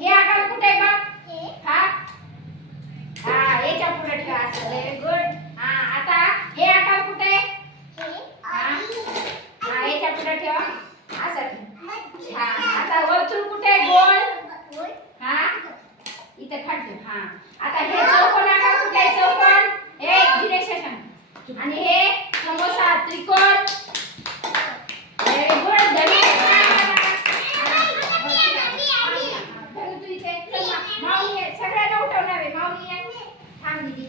हे आकार कुठे आहे बघ? हा हा याच्या पुढे ठेवा असं. Very good. हा आता हे आकार कुठे आहे? हा हा याच्या पुढे ठेवा असं. हा आता वर्तुळ कुठे आहे? गोल. हा इथे खाली. हा आता हे चौकोन आकार कुठे आहे? चौकोन. हे डिरेक्शन आणि हे समोसा त्रिकोण. Very good. सगळ्यांना उठवणार माऊली थांब दीदी.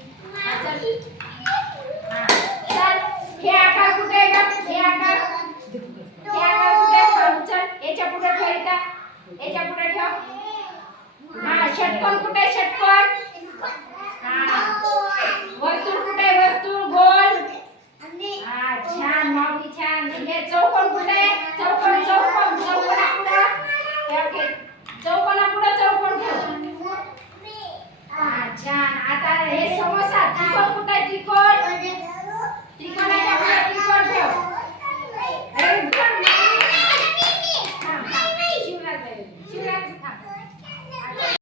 हे आकार कुठे आहे बघ? हे आकार कुठे आहे? चल याच्या पुढे ठेव. का याच्या पुढे ठेव. हा षटकोन कुठे आहे? षटकोन. हा वर्तुळ कुठे आहे? वर्तुळ. गोल. हा छान माऊली छान. हे चौकोन कुठे आहे? चौकोन. चौकोन चौकोनापुढे ठेव. चौकोनापुढे चौकोन ठेव. हा छान. आता हे समोसा त्रिकोण कुठे आहे? त्रिकोण.